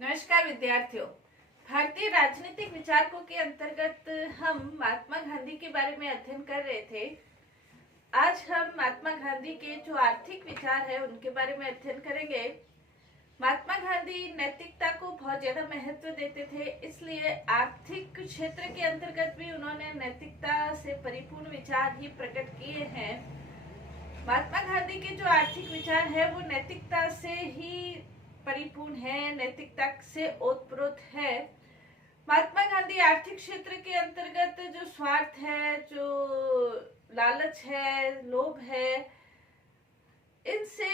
नमस्कार विद्यार्थियों। भारतीय राजनीतिक विचारकों के अंतर्गत हम महात्मा गांधी के बारे में अध्ययन कर रहे थे। आज हम महात्मा गांधी के जो आर्थिक विचार है उनके बारे में अध्ययन करेंगे। महात्मा गांधी नैतिकता को बहुत ज्यादा महत्व देते थे, इसलिए आर्थिक क्षेत्र के अंतर्गत भी उन्होंने नैतिकता से परिपूर्ण विचार ही प्रकट किए हैं। महात्मा गांधी के जो आर्थिक विचार है वो नैतिकता से ही परिपूर्ण है, नैतिकता से ओतप्रोत है। महात्मा गांधी आर्थिक क्षेत्र के अंतर्गत जो स्वार्थ है, जो लालच है, लोभ है, इनसे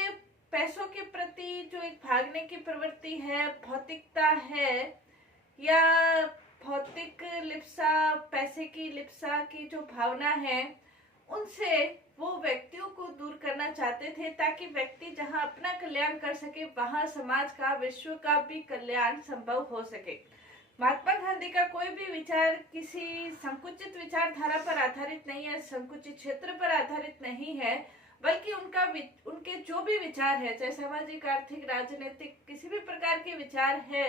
पैसों के प्रति जो एक भागने की प्रवृत्ति है, भौतिकता है या भौतिक लिप्सा, पैसे की लिप्सा की जो भावना है, उनसे वो व्यक्तियों को दूर करना चाहते थे ताकि व्यक्ति जहां अपना कल्याण कर सके वहां समाज का, विश्व का भी कल्याण संभव हो सके। महात्मा गांधी का कोई भी विचार किसी संकुचित विचारधारा पर आधारित नहीं है, संकुचित क्षेत्र पर आधारित नहीं है, बल्कि उनके जो भी विचार है, चाहे सामाजिक, आर्थिक, राजनीतिक, किसी भी प्रकार के विचार है,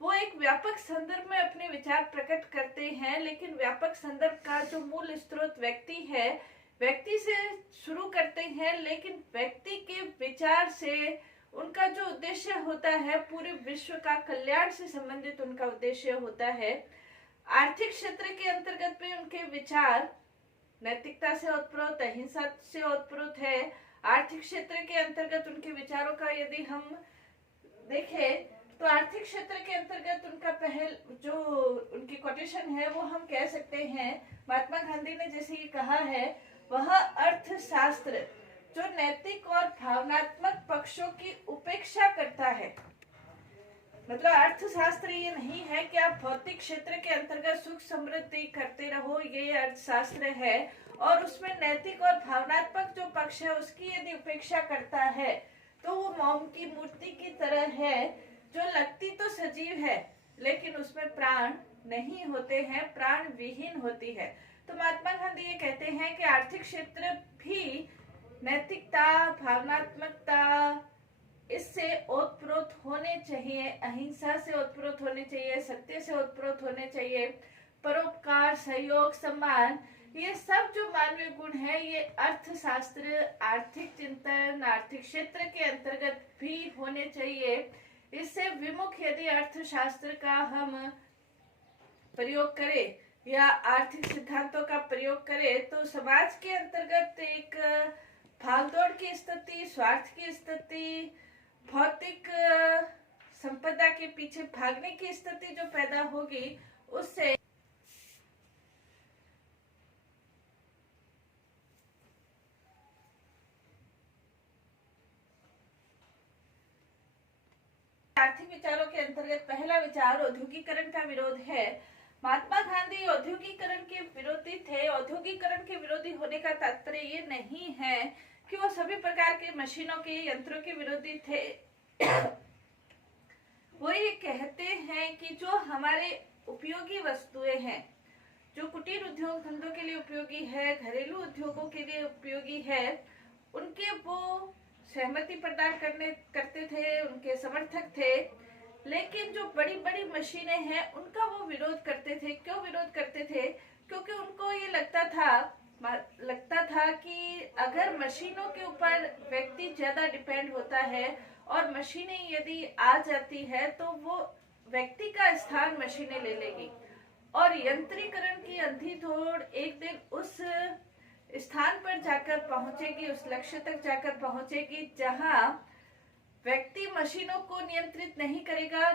वो एक व्यापक संदर्भ में अपने विचार प्रकट करते हैं। लेकिन व्यापक संदर्भ का जो मूल स्रोत व्यक्ति है, व्यक्ति से शुरू करते हैं, लेकिन व्यक्ति के विचार से उनका जो उद्देश्य होता है पूरे विश्व का कल्याण से संबंधित उनका उद्देश्य होता है। आर्थिक क्षेत्र के अंतर्गत भी उनके विचार नैतिकता से ओतप्रोत, अहिंसा से ओतप्रोत है। आर्थिक क्षेत्र के अंतर्गत उनके विचारों का यदि हम देखें तो आर्थिक क्षेत्र के अंतर्गत उनका पहल जो उनकी कोटेशन है वो हम कह सकते हैं, महात्मा गांधी ने जैसे ये कहा है, वह अर्थशास्त्र जो नैतिक और भावनात्मक पक्षों की उपेक्षा करता है। मतलब अर्थशास्त्र ये नहीं है कि आप भौतिक क्षेत्र के अंतर्गत सुख समृद्धि करते रहो, ये अर्थशास्त्र है। और उसमें नैतिक और भावनात्मक जो पक्ष है उसकी यदि उपेक्षा करता है तो वो मोम की मूर्ति की तरह है, जो लगती तो सजीव है लेकिन उसमें प्राण नहीं होते हैं, प्राण विहीन होती है। तो महात्मा गांधी ये कहते हैं कि आर्थिक क्षेत्र भी नैतिकता, भावनात्मकता, इससे ओतप्रोत होने चाहिए, अहिंसा से ओतप्रोत होने चाहिए, सत्य से ओतप्रोत होने चाहिए, परोपकार, सहयोग, सम्मान, ये सब जो मानवीय गुण है ये अर्थशास्त्र, आर्थिक चिंतन, आर्थिक क्षेत्र के अंतर्गत भी होने चाहिए। इससे विमुख यदि अर्थशास्त्र का हम प्रयोग करें या आर्थिक सिद्धांतों का प्रयोग करें तो समाज के अंतर्गत एक भागदौड़ की स्थिति, स्वार्थ की स्थिति, भौतिक संपदा के पीछे भागने की स्थिति जो पैदा होगी, उससे आर्थिक विचारों के अंतर्गत पहला विचार औद्योगिकरण का विरोध है। महात्मा गांधी औद्योगिकरण के विरोधी थे। औद्योगिकरण के विरोधी होने का तात्पर्य ये नहीं है कि वो सभी प्रकार के मशीनों के, यंत्रों के विरोधी थे। वो ये कहते हैं कि जो हमारे उपयोगी वस्तुएं हैं, जो कुटीर उद्योग धंधों के लिए उपयोगी है, घरेलू उद्योगों के लिए उपयोगी है, उनके वो सहमति प्रदान करते थे, उनके समर्थक थे। लेकिन जो बड़ी बड़ी मशीनें हैं उनका वो विरोध करते थे। क्यों विरोध करते थे? क्योंकि उनको ये लगता था कि अगर मशीनों के ऊपर व्यक्ति ज्यादा डिपेंड होता है और मशीनें यदि आ जाती है तो वो व्यक्ति का स्थान मशीनें ले लेगी और यंत्रीकरण की अंधी दौड़ एक दिन उस स्थान पर जाकर पहुंचेगी, उस लक्ष्य तक जाकर पहुंचेगी जहां व्यक्ति मशीनों को नियंत्रित नहीं करेगा,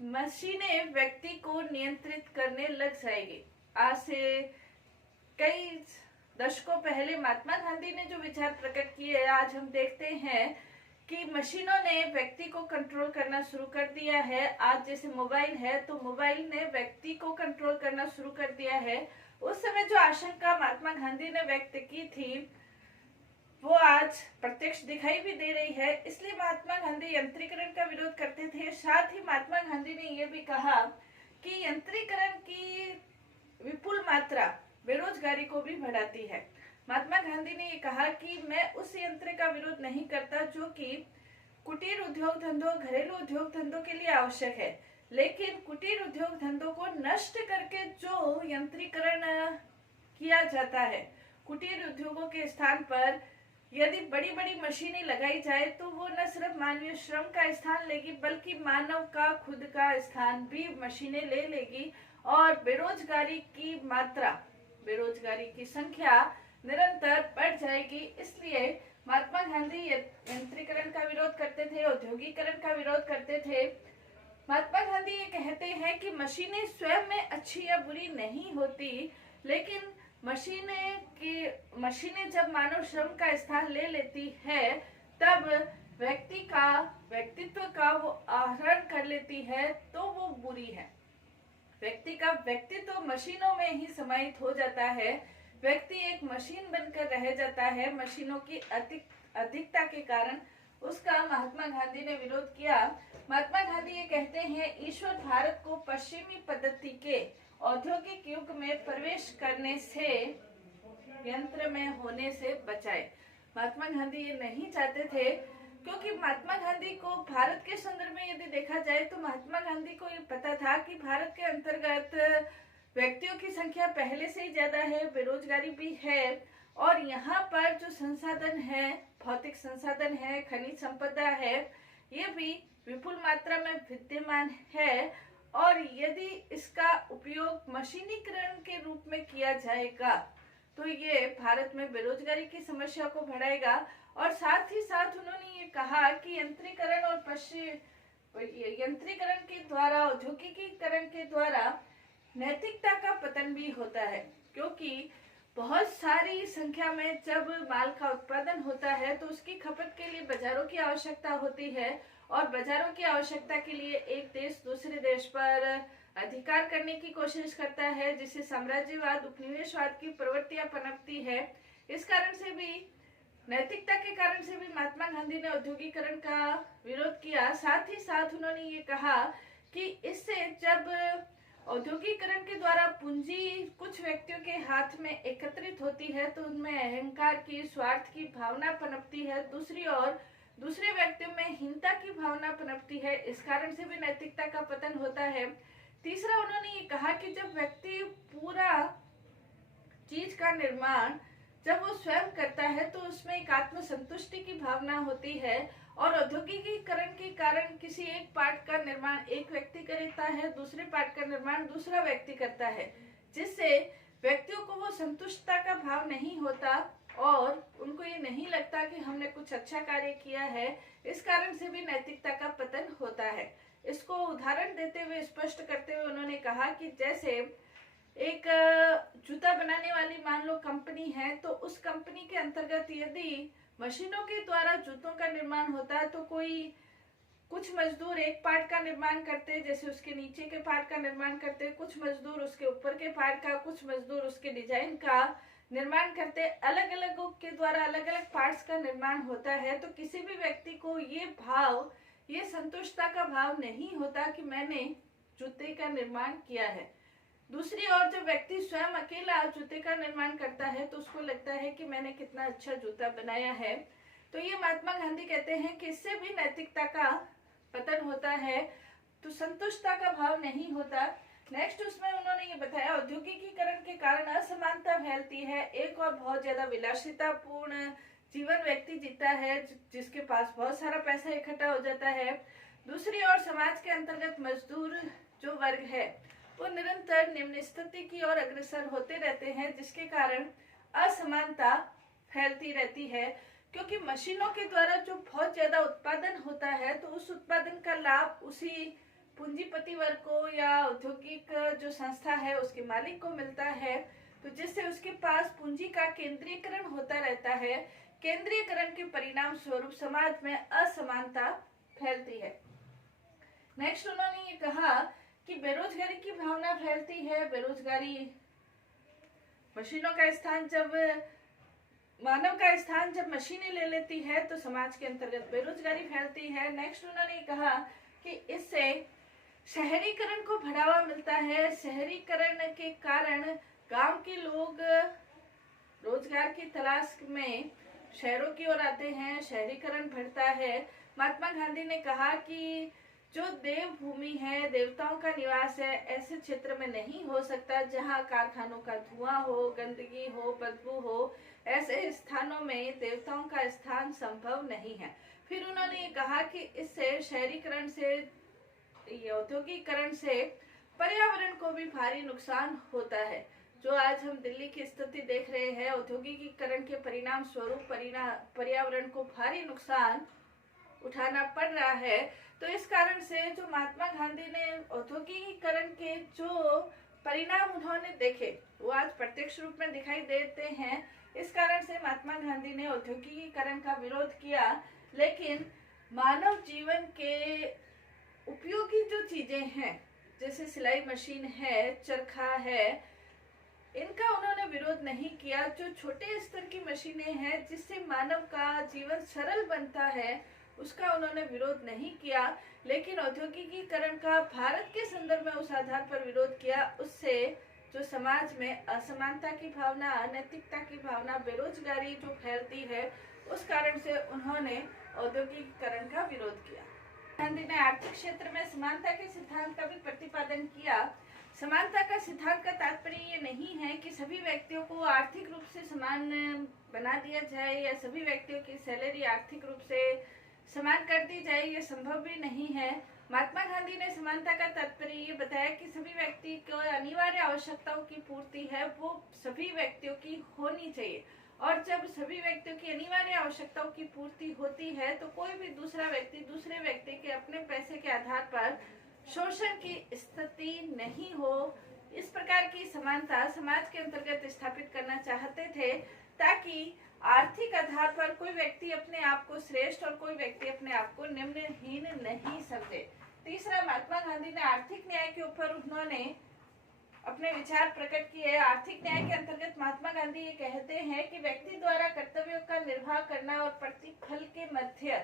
मशीनें व्यक्ति को नियंत्रित करने लग जाएगी। आज से कई दशकों पहले महात्मा गांधी ने जो विचार प्रकट किए, आज हम देखते हैं कि मशीनों ने व्यक्ति को कंट्रोल करना शुरू कर दिया है। आज जैसे मोबाइल है तो मोबाइल ने व्यक्ति को कंट्रोल करना शुरू कर दिया है। उस समय जो आशंका महात्मा गांधी ने व्यक्त की थी वो आज प्रत्यक्ष दिखाई भी दे रही है। इसलिए महात्मा गांधी यंत्रीकरण का विरोध करते थे। साथ ही महात्मा गांधी ने यह भी कहा कि यंत्रीकरण की विपुल मात्रा बेरोजगारी को भी बढ़ाती है। महात्मा गांधी ने ये कहा कि मैं उस यंत्र का विरोध नहीं करता जो कि कुटीर उद्योग धंधों घरेलू उद्योग धंधों के लिए आवश्यक है, लेकिन कुटीर उद्योग धंधों को नष्ट करके जो यंत्रीकरण किया जाता है, कुटीर उद्योगों के स्थान पर यदि बड़ी बड़ी मशीनें लगाई जाए तो वो न सिर्फ मानवीय श्रम का स्थान लेगी बल्कि मानव का खुद का स्थान भी मशीनें ले लेगी और बेरोजगारी की मात्रा, बेरोजगारी की संख्या निरंतर बढ़ जाएगी। इसलिए महात्मा गांधी यंत्रीकरण का विरोध करते थे, औद्योगिकरण का विरोध करते थे। महात्मा गांधी ये कहते हैं कि मशीनें स्वयं में अच्छी या बुरी नहीं होती, लेकिन मशीनें जब मानव श्रम का स्थान ले लेती है तब व्यक्तित्व का वो आहरण कर लेती है तो वो बुरी है। व्यक्ति का व्यक्तित्व मशीनों में ही समाहित हो जाता है, व्यक्ति एक मशीन बनकर रह जाता है। मशीनों की अधिकता के कारण उसका महात्मा गांधी ने विरोध किया। महात्मा गांधी ये कहते हैं, ईश्वर भारत को पश्चिमी पद्धति के औद्योगिक युग में प्रवेश करने से, यंत्र में होने से बचाए। महात्मा गांधी ये नहीं चाहते थे, क्योंकि महात्मा गांधी को भारत के संदर्भ में यदि देखा जाए तो महात्मा गांधी को ये पता था कि भारत के अंतर्गत व्यक्तियों की संख्या पहले से ही ज्यादा है, बेरोजगारी भी है और यहाँ पर जो संसाधन है, भौतिक संसाधन है, खनिज संपदा है, ये भी विपुल मात्रा में विद्यमान है और यदि इसका उपयोग मशीनीकरण के रूप में किया जाएगा तो ये भारत में बेरोजगारी की समस्या को बढ़ाएगा। और साथ ही साथ उन्होंने ये कहा कि यंत्रीकरण के द्वारा, औद्योगिकीकरण के द्वारा नैतिकता का पतन भी होता है, क्योंकि बहुत सारी संख्या में जब माल का उत्पादन होता है तो उसकी खपत के लिए बाजारों की आवश्यकता होती है और बाजारों की आवश्यकता के लिए एक देश दूसरे देश पर अधिकार करने की कोशिश करता है, जिससे साम्राज्यवाद, उपनिवेशवाद की प्रवृत्तियां पनपती है। इस कारण से भी, नैतिकता के कारण से भी महात्मा गांधी ने औद्योगिकरण का विरोध किया। साथ ही साथ उन्होंने ये कहा कि इससे जब औद्योगिकरण के द्वारा पूंजी कुछ व्यक्तियों के हाथ में एकत्रित होती है तो उनमें अहंकार की, स्वार्थ की भावना पनपती है। दूसरी ओर दूसरे व्यक्तियों में हीनता की भावना पनपती है। इस कारण से भी नैतिकता का पतन होता है। तीसरा, उन्होंने ये कहा कि जब व्यक्ति पूरा चीज का निर्माण जब वो स्वयं करता है तो उसमें एक आत्मसंतुष्टि की भावना होती है और औद्योगिकीकरण के कारण किसी एक पार्ट का निर्माण एक व्यक्ति करता है, दूसरे पार्ट का निर्माण दूसरा व्यक्ति करता है, जिससे व्यक्तियों को वो संतुष्टता का भाव नहीं होता और उनको ये नहीं लगता कि हमने कुछ अच्छा कार्य किया है। इस कारण से भी नैतिकता का पतन होता है। इसको उदाहरण देते हुए, स्पष्ट करते हुए उन्होंने कहा कि जैसे एक जूता बनाने वाली मान लो कंपनी है, तो उस कंपनी के अंतर्गत यदि मशीनों के द्वारा जूतों का निर्माण होता है तो कुछ मजदूर एक पार्ट का निर्माण करते, जैसे उसके नीचे के पार्ट का निर्माण करते, कुछ मजदूर उसके ऊपर के पार्ट का, कुछ मजदूर उसके डिजाइन का निर्माण करते। अलग अलग के द्वारा अलग अलग पार्ट्स का निर्माण होता है। तो किसी भी व्यक्ति को ये संतुष्टता का भाव नहीं होता कि मैंने जूते का निर्माण किया है। दूसरी ओर जब व्यक्ति स्वयं अकेला जूते का निर्माण करता है तो उसको लगता है कि मैंने कितना अच्छा जूता बनाया है। तो ये महात्मा गांधी कहते हैं कि इससे भी नैतिकता का पतन होता है, तो संतुष्टता का भाव नहीं होता। नेक्स्ट उसमें उन्होंने ये बताया, औद्योगिकीकरण के कारण असमानता फैलती है। एक और बहुत ज्यादा विलासितापूर्ण जीवन व्यक्ति जीता है जिसके पास बहुत सारा पैसा इकट्ठा हो जाता है। दूसरी ओर समाज के अंतर्गत मजदूर जो वर्ग है वो निरंतर निम्न स्थिति की ओर अग्रसर होते रहते हैं, जिसके कारण असमानता फैलती रहती है। क्योंकि मशीनों के द्वारा जो बहुत ज्यादा उत्पादन होता है तो उस उत्पादन का लाभ उसी पूंजीपति वर्ग को या औद्योगिक जो संस्था है उसके मालिक को मिलता है, तो जिससे उसके पास पूंजी का केंद्रीकरण होता रहता है। केंद्रीकरण के परिणाम स्वरूप समाज में असमानता फैलती है। नेक्स्ट उन्होंने ये कहा कि बेरोजगारी की भावना फैलती है। बेरोजगारी, मानव का स्थान जब मशीनें ले लेती है तो समाज के अंतर्गत बेरोजगारी फैलती है। नेक्स्ट उन्होंने कहा कि इससे शहरीकरण को बढ़ावा मिलता है। शहरीकरण के कारण गांव के लोग रोजगार की तलाश में शहरों की ओर आते हैं, शहरीकरण बढ़ता है। महात्मा गांधी ने कहा कि जो देवभूमि है, देवताओं का निवास है, ऐसे क्षेत्र में नहीं हो सकता जहां कारखानों का धुआं हो, गंदगी हो, बदबू हो। ऐसे स्थानों में देवताओं का स्थान संभव नहीं है। फिर उन्होंने ये कहा कि इससे शहरीकरण से, औद्योगिकरण से पर्यावरण को भी भारी नुकसान होता है। जो आज हम दिल्ली की स्थिति देख रहे हैं, औद्योगिकीकरण के परिणाम स्वरूप पर्यावरण को भारी नुकसान उठाना पड़ रहा है। तो इस कारण से जो महात्मा गांधी ने औद्योगिकीकरण के जो परिणाम उन्होंने देखे वो आज प्रत्यक्ष रूप में दिखाई देते हैं। इस कारण से महात्मा गांधी ने औद्योगिकीकरण का विरोध किया। लेकिन मानव जीवन के उपयोगी जो चीजें हैं, जैसे सिलाई मशीन है, चरखा है, इनका उन्होंने विरोध नहीं किया। जो छोटे स्तर की मशीनें हैं जिससे मानव का जीवन सरल बनता है, उसका उन्होंने विरोध नहीं किया। लेकिन औद्योगिकीकरण का भारत के संदर्भ में उस आधार पर विरोध किया, उससे जो समाज में असमानता की भावना, अनैतिकता की भावना, बेरोजगारी जो फैलती है, उस कारण से उन्होंने औद्योगिकीकरण का विरोध किया। गांधी ने आर्थिक क्षेत्र में समानता के सिद्धांत का भी प्रतिपादन किया। समानता का सिद्धांत का तात्पर्य ये नहीं है कि सभी व्यक्तियों को आर्थिक रूप से समान बना दिया जाए या सभी व्यक्तियों की सैलरी आर्थिक रूप से समान कर दी जाए, ये संभव भी नहीं है। महात्मा गांधी ने समानता का तात्पर्य ये बताया कि सभी व्यक्ति को अनिवार्य आवश्यकताओं की पूर्ति है वो सभी व्यक्तियों की होनी चाहिए, और जब सभी व्यक्तियों की अनिवार्य आवश्यकताओं की पूर्ति होती है तो कोई भी दूसरा व्यक्ति दूसरे व्यक्ति के अपने पैसे के आधार पर शोषण की स्थिति नहीं हो। इस प्रकार की समानता समाज के अंतर्गत स्थापित करना चाहते थे, ताकि आर्थिक आधार पर कोई व्यक्ति अपने आप को श्रेष्ठ और कोई व्यक्ति अपने आप को निम्नहीन नहीं समझे। तीसरा, महात्मा गांधी ने आर्थिक न्याय के ऊपर उन्होंने अपने विचार प्रकट किए। आर्थिक न्याय के अंतर्गत महात्मा गांधी ये कहते हैं कि व्यक्ति द्वारा कर्तव्यों का निर्वाह करना और प्रतिफल के मध्य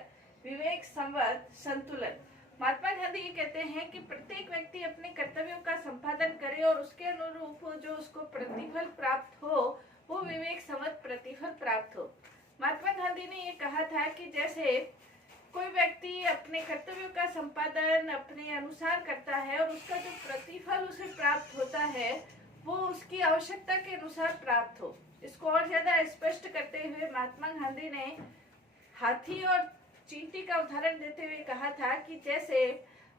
विवेक संवत संतुलन। महात्मा गांधी ये कहते हैं कि प्रत्येक व्यक्ति अपने कर्तव्यों का संपादन करे और उसके अनुरूप जो उसको प्रतिफल प्राप्त हो वो विवेक संवत प्रतिफल प्राप्त हो। महात्मा गांधी ने ये कहा था कि जैसे कोई व्यक्ति अपने कर्तव्यों का संपादन अपने अनुसार करता है और उसका जो प्रतिफल उसे प्राप्त होता है वो उसकी आवश्यकता के अनुसार प्राप्त हो। इसको और ज्यादा स्पष्ट करते हुए महात्मा गांधी ने हाथी और चींटी का उदाहरण देते हुए कहा था कि जैसे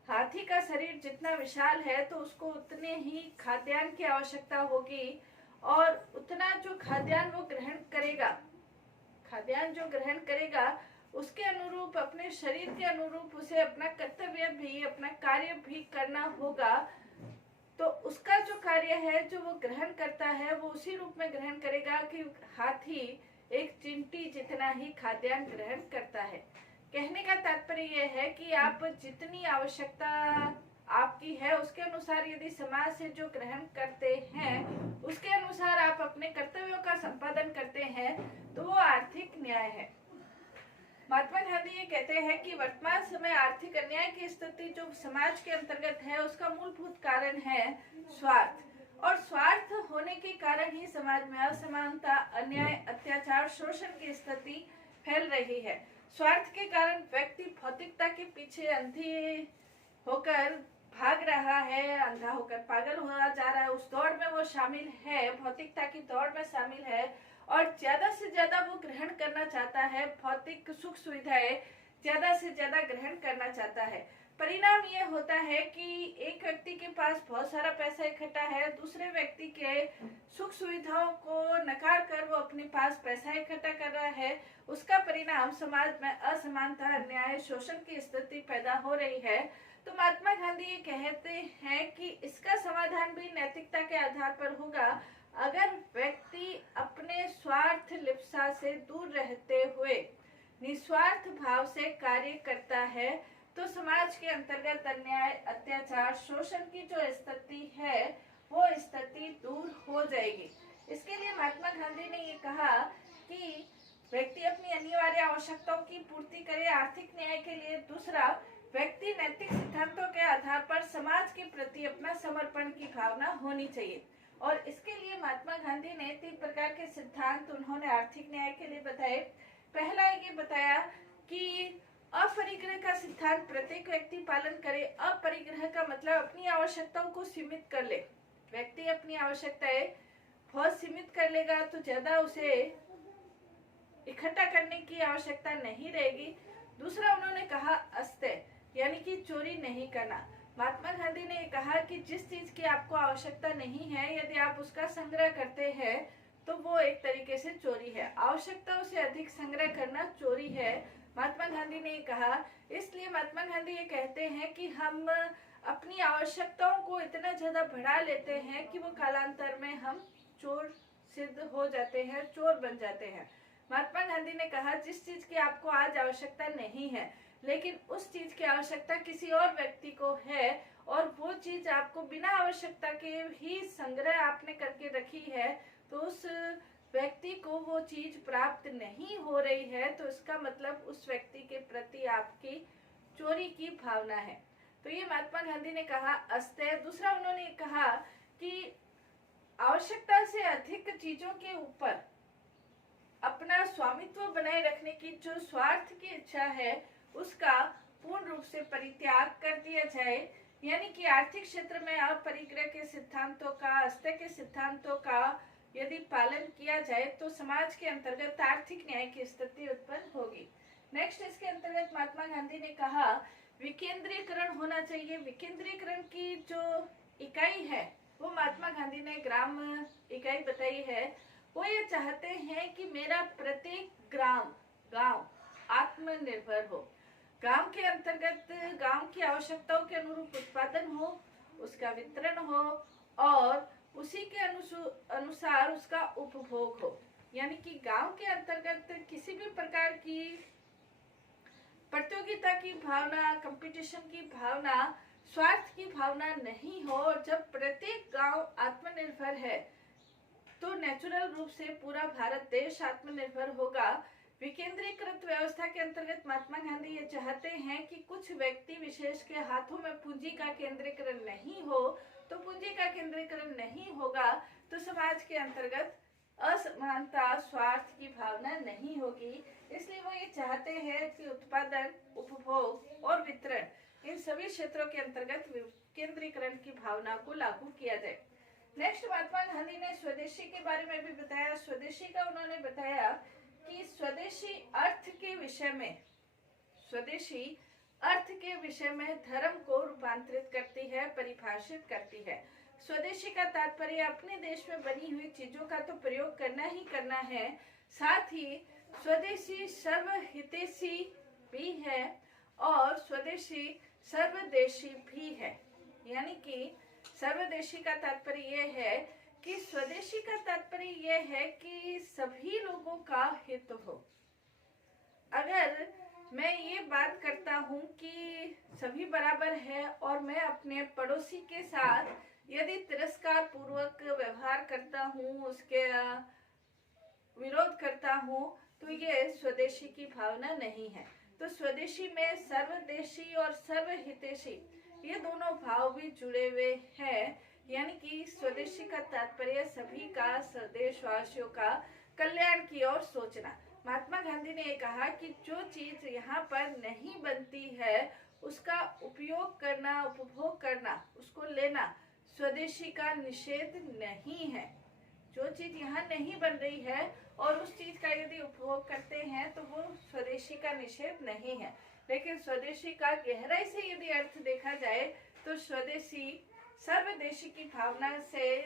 हाथी का शरीर जितना विशाल है तो उसको उतने ही खाद्यान्न की आवश्यकता होगी, और उतना जो खाद्यान्न वो ग्रहण करेगा उसके अनुरूप, अपने शरीर के अनुरूप उसे अपना कर्तव्य भी, अपना कार्य भी करना होगा। तो उसका जो कार्य है जो वो ग्रहण करता है वो उसी रूप में ग्रहण करेगा कि हाथी एक चींटी जितना ही खाद्यान्न ग्रहण करता है। कहने का तात्पर्य यह है कि आप जितनी आवश्यकता आपकी है उसके अनुसार यदि समाज से जो ग्रहण करते हैं उसके अनुसार आप अपने कर्तव्यों का संपादन करते हैं तो वो आर्थिक न्याय है। महात्मा गांधी ये कहते हैं कि वर्तमान समय आर्थिक अन्याय की स्थिति जो समाज के अंतर्गत है उसका मूलभूत कारण है स्वार्थ, और स्वार्थ होने के कारण ही समाज में असमानता, अन्याय, अत्याचार, शोषण की स्थिति फैल रही है। स्वार्थ के कारण व्यक्ति भौतिकता के पीछे अंधे होकर भाग रहा है, अंधा होकर पागल हो जा रहा है, उस दौड़ में वो शामिल है, भौतिकता की दौड़ में शामिल है, और ज्यादा से ज्यादा वो ग्रहण करना चाहता है, भौतिक सुख सुविधाएं ज्यादा से ज्यादा ग्रहण करना चाहता है। परिणाम ये होता है कि एक व्यक्ति के पास बहुत सारा पैसा इकट्ठा है, दूसरे व्यक्ति के सुख सुविधाओं को नकार कर वो अपने पास पैसा इकट्ठा कर रहा है। उसका परिणाम समाज में असमानता, अन्याय, शोषण की स्थिति पैदा हो रही है। तो महात्मा गांधी ये कहते हैं कि इसका समाधान भी नैतिकता के आधार पर होगा। अगर व्यक्ति अपने स्वार्थ लिप्सा से दूर रहते हुए निस्वार्थ भाव से कार्य करता है तो समाज के अंतर्गत अन्याय, अत्याचार, शोषण की जो स्थिति है वो स्थिति दूर हो जाएगी। इसके लिए महात्मा गांधी ने ये कहा कि व्यक्ति अपनी अनिवार्य आवश्यकताओं की पूर्ति करे आर्थिक न्याय के लिए। दूसरा, व्यक्ति नैतिक सिद्धांतों के आधार पर समाज के प्रति अपना समर्पण की भावना होनी चाहिए। और इसके लिए महात्मा गांधी ने 3 प्रकार के सिद्धांत उन्होंने आर्थिक न्याय के लिए बताए। पहला ये बताया कि अपरिग्रह का सिद्धांत प्रत्येक व्यक्ति पालन करे। अपरिग्रह का मतलब अपनी आवश्यकताओं को सीमित कर ले। व्यक्ति अपनी आवश्यकताएं बहुत सीमित कर लेगा तो ज्यादा उसे इकट्ठा करने की आवश्यकता नहीं रहेगी। दूसरा उन्होंने कहा अस्तेय, यानी कि चोरी नहीं करना। महात्मा गांधी ने कहा कि जिस चीज की आपको आवश्यकता नहीं है, यदि आप उसका संग्रह करते हैं तो वो एक तरीके से चोरी है। आवश्यकताओं से अधिक संग्रह करना चोरी है, महात्मा गांधी ने कहा। इसलिए महात्मा गांधी ये कहते हैं कि हम अपनी आवश्यकताओं को इतना ज्यादा बढ़ा लेते हैं कि वो कालांतर में हम चोर सिद्ध हो जाते हैं, चोर बन जाते हैं। महात्मा गांधी ने कहा जिस चीज की आपको आज आवश्यकता नहीं है, लेकिन उस चीज की आवश्यकता किसी और व्यक्ति को है और वो चीज आपको बिना आवश्यकता के ही संग्रह आपने करके रखी है, तो उस व्यक्ति को वो चीज प्राप्त नहीं हो रही है, तो इसका मतलब उस व्यक्ति के प्रति आपकी चोरी की भावना है। तो ये महात्मा गांधी ने कहा अस्तेय। दूसरा उन्होंने कहा कि आवश्यकता से अधिक चीजों के ऊपर अपना स्वामित्व बनाए रखने की जो स्वार्थ की इच्छा है उसका पूर्ण रूप से परित्याग कर दिया जाए। यानी कि आर्थिक क्षेत्र में अपरिग्रह के सिद्धांतों का, अस्तेय के सिद्धांतों का यदि पालन किया जाए तो समाज के अंतर्गत आर्थिक न्याय की स्थिति उत्पन्न होगी। नेक्स्ट इसके अंतर्गत महात्मा गांधी ने कहा विकेंद्रीकरण होना चाहिए। विकेंद्रीकरण की जो इकाई है वो महात्मा गांधी ने ग्राम इकाई बताई है। वो ये चाहते हैं कि मेरा प्रत्येक गांव आत्मनिर्भर हो। गांव के अंतर्गत गांव की आवश्यकताओं के अनुरूप उत्पादन हो, उसका वितरण हो और उसी के अनुसार उसका उपभोग हो। यानी कि गांव के अंतर्गत किसी भी प्रकार की प्रतियोगिता की भावना, कंपटीशन की भावना, स्वार्थ की भावना नहीं हो। और जब प्रत्येक गांव आत्मनिर्भर है तो नेचुरल रूप से पूरा भारत देश आत्मनिर्भर होगा। विकेंद्रीकृत व्यवस्था के अंतर्गत महात्मा गांधी ये चाहते हैं कि कुछ व्यक्ति विशेष के हाथों में पूंजी का केंद्रीकरण नहीं हो। तो पूंजी का केंद्रीकरण नहीं होगा तो समाज के अंतर्गत असमानता, स्वार्थ की भावना नहीं होगी। इसलिए वो ये चाहते हैं कि उत्पादन, उपभोग और वितरण इन सभी क्षेत्रों के अंतर्गत केंद्रीकरण की भावना को लागू किया जाए। नेक्स्ट महात्मा गांधी ने स्वदेशी के बारे में भी बताया। स्वदेशी का उन्होंने बताया कि स्वदेशी अर्थ के विषय में धर्म को रूपांतरित करती है, परिभाषित करती है। स्वदेशी का तात्पर्य अपने देश में बनी हुई चीजों का तो प्रयोग करना ही करना है, साथ ही स्वदेशी सर्वहितैषी भी है और स्वदेशी सर्वदेशी भी है। यानी कि सर्वदेशी का तात्पर्य यह है कि स्वदेशी का तात्पर्य यह है कि सभी लोगों का हित हो। अगर मैं ये बात करता हूँ कि सभी बराबर है और मैं अपने पड़ोसी के साथ यदि तिरस्कार पूर्वक व्यवहार करता हूँ, उसके विरोध करता हूँ, तो ये स्वदेशी की भावना नहीं है। तो स्वदेशी में सर्वदेशी और सर्वहितैषी ये दोनों भाव भी जुड़े हुए हैं। यानी कि स्वदेशी का तात्पर्य सभी का, स्वदेशवासियों का कल्याण की ओर सोचना। महात्मा गांधी ने कहा कि जो चीज यहाँ पर नहीं बनती है उसका उपयोग करना, उपभोग करना, उसको लेना स्वदेशी का निषेध नहीं है। जो चीज यहाँ नहीं बन रही है और उस चीज का यदि उपभोग करते हैं तो वो स्वदेशी का निषेध नहीं है। लेकिन स्वदेशी का गहराई से यदि अर्थ देखा जाए तो स्वदेशी सर्वदेशी की भावना से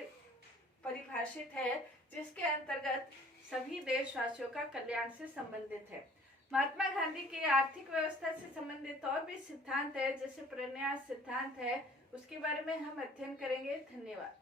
परिभाषित है, जिसके अंतर्गत सभी देशवासियों का कल्याण से संबंधित है। महात्मा गांधी के आर्थिक व्यवस्था से संबंधित और भी सिद्धांत है, जैसे प्रन्यास सिद्धांत है, उसके बारे में हम अध्ययन करेंगे। धन्यवाद।